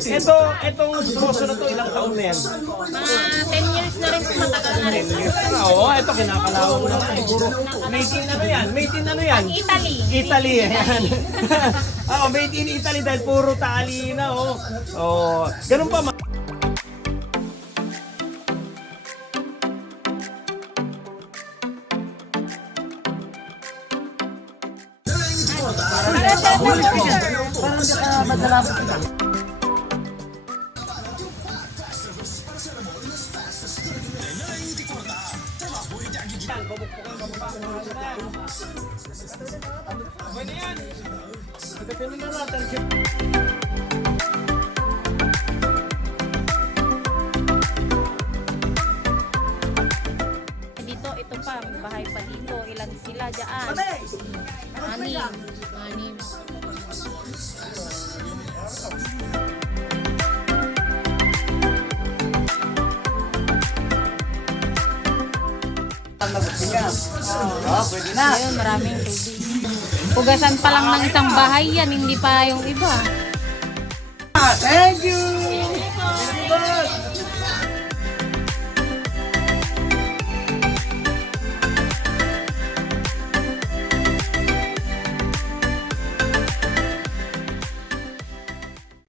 Itong troso na to, ilang taon na yan? Mga 10 years na rin po, matagal na rin. 10 years na. Oo, ito kinakalawa mo na. Siguro, made in ano yan? Made in ano yan? Italy. Italy, yan. Oo, made in Italy dahil puro tali na, oh. Oh, ganun pa, Para sa pwede yan. Pagkatinin na natin. dito, ito pa, may bahay pa dito. Ilan sila dyan? Anim. Anim. Ayun, maraming tubig. Pugasan pa lang ng isang bahay yan, hindi pa yung iba. Thank you!